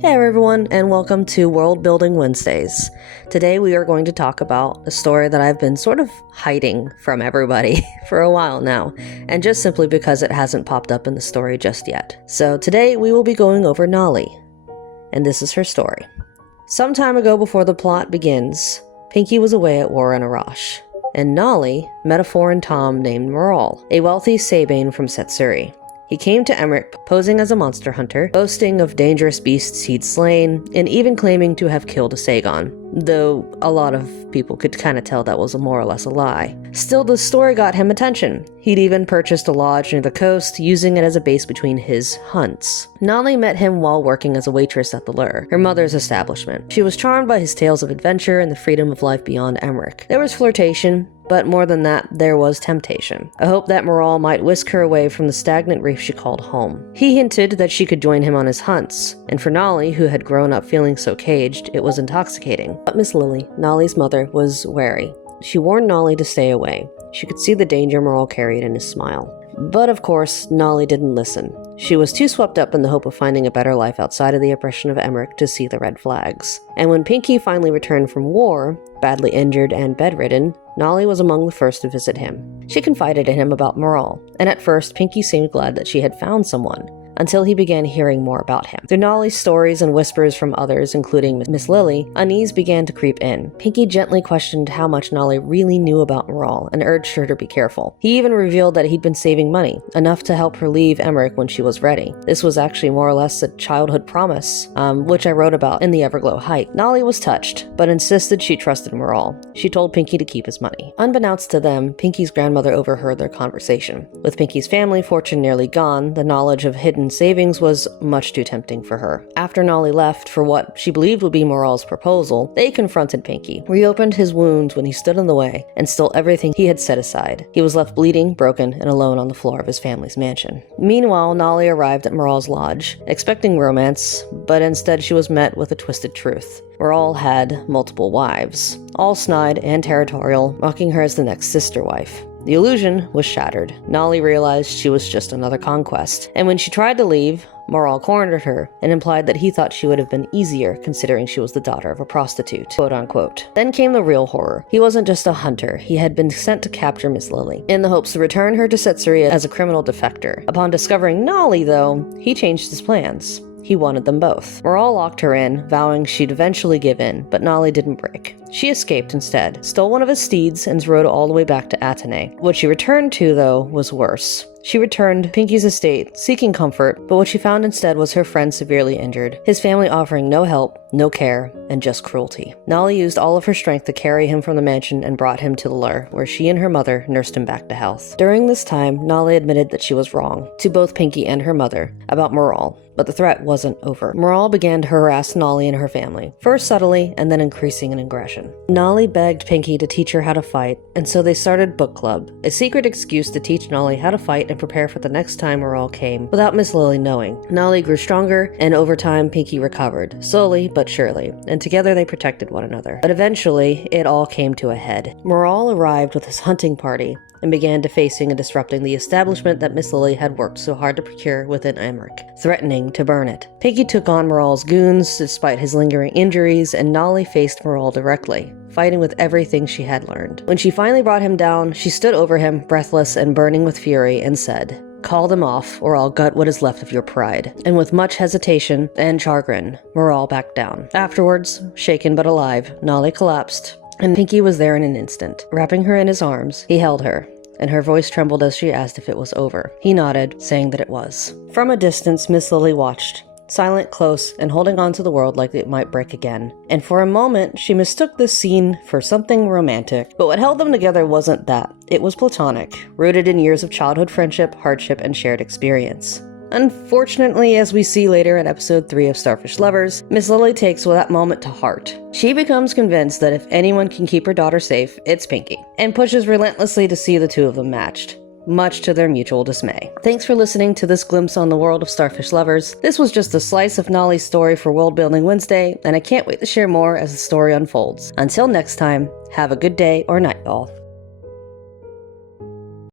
Hey everyone, and welcome to World Building Wednesdays. Today we are going to talk about a story that I've been sort of hiding from everybody for a while now, and just simply because it hasn't popped up in the story just yet. So today we will be going over Nali, and this is her story. Some time ago before the plot begins, Pinky was away at war in Arash, and Nali met a foreign Tom named Moral, a wealthy Sabine from Setsuri. He came to Emmerich posing as a monster hunter, boasting of dangerous beasts he'd slain, and even claiming to have killed a Sagon, though a lot of people could kind of tell that was more or less a lie. Still, the story got him attention. He'd even purchased a lodge near the coast, using it as a base between his hunts. Nali met him while working as a waitress at the Lure, her mother's establishment. She was charmed by his tales of adventure and the freedom of life beyond Emmerich. There was flirtation, but more than that, there was temptation. A hope that Moral might whisk her away from the stagnant reef she called home. He hinted that she could join him on his hunts, and for Nali, who had grown up feeling so caged, it was intoxicating. But Miss Lily, Nali's mother, was wary. She warned Nali to stay away. She could see the danger Moral carried in his smile. But of course, Nali didn't listen. She was too swept up in the hope of finding a better life outside of the oppression of Emmerich to see the red flags. And when Pinky finally returned from war, badly injured and bedridden, Nali was among the first to visit him. She confided in him about Moral, and at first Pinky seemed glad that she had found someone, until he began hearing more about him. Through Nali's stories and whispers from others, including Miss Lily, unease began to creep in. Pinky gently questioned how much Nali really knew about Moral and urged her to be careful. He even revealed that he'd been saving money, enough to help her leave Emmerich when she was ready. This was actually more or less a childhood promise, which I wrote about in the Everglow Hike. Nali was touched, but insisted she trusted Moral. She told Pinky to keep his money. Unbeknownst to them, Pinky's grandmother overheard their conversation. With Pinky's family fortune nearly gone, the knowledge of hidden savings was much too tempting for her. After Nali left for what she believed would be Moral's proposal, they confronted Pinky, reopened his wounds when he stood in the way, and stole everything he had set aside. He was left bleeding, broken, and alone on the floor of his family's mansion. Meanwhile, Nali arrived at Moral's lodge, expecting romance, but instead she was met with a twisted truth. Moral had multiple wives, all snide and territorial, mocking her as the next sister wife. The illusion was shattered. Nali realized she was just another conquest, and when she tried to leave, Moral cornered her and implied that he thought she would have been easier considering she was the daughter of a prostitute, quote unquote. Then came the real horror. He wasn't just a hunter, he had been sent to capture Miss Lily, in the hopes to return her to Setsuri as a criminal defector. Upon discovering Nali, though, he changed his plans. He wanted them both. Moral locked her in, vowing she'd eventually give in, but Nali didn't break. She escaped instead, stole one of his steeds, and rode all the way back to Atenay. What she returned to, though, was worse. She returned Pinky's estate, seeking comfort, but what she found instead was her friend severely injured, his family offering no help, no care, and just cruelty. Nali used all of her strength to carry him from the mansion and brought him to the Lure, where she and her mother nursed him back to health. During this time, Nali admitted that she was wrong, to both Pinky and her mother, about Moral. But the threat wasn't over. Moral began to harass Nali and her family, first subtly and then increasing in aggression. Nali begged Pinky to teach her how to fight, and so they started book club, a secret excuse to teach Nali how to fight and prepare for the next time Moral came, without Miss Lily knowing. Nali grew stronger, and over time Pinky recovered, slowly but surely, and together they protected one another. But eventually, it all came to a head. Moral arrived with his hunting party, and began defacing and disrupting the establishment that Miss Lily had worked so hard to procure within Emmerich, threatening to burn it. Pinky took on Moral's goons despite his lingering injuries, and Nali faced Moral directly, fighting with everything she had learned. When she finally brought him down, she stood over him, breathless and burning with fury, and said, "Call them off, or I'll gut what is left of your pride." And with much hesitation and chagrin, Moral backed down. Afterwards, shaken but alive, Nali collapsed, and Pinky was there in an instant. Wrapping her in his arms, he held her, and her voice trembled as she asked if it was over. He nodded, saying that it was. From a distance, Miss Lily watched, silent, close, and holding on to the world like it might break again. And for a moment, she mistook this scene for something romantic. But what held them together wasn't that. It was platonic, rooted in years of childhood friendship, hardship, and shared experience. Unfortunately, as we see later in episode 3 of Starfish Lovers, Miss Lily takes that moment to heart. She becomes convinced that if anyone can keep her daughter safe, it's Pinky, and pushes relentlessly to see the two of them matched, much to their mutual dismay. Thanks for listening to this glimpse on the world of Starfish Lovers. This was just a slice of Nali's story for World Building Wednesday, and I can't wait to share more as the story unfolds. Until next time, have a good day or night, y'all.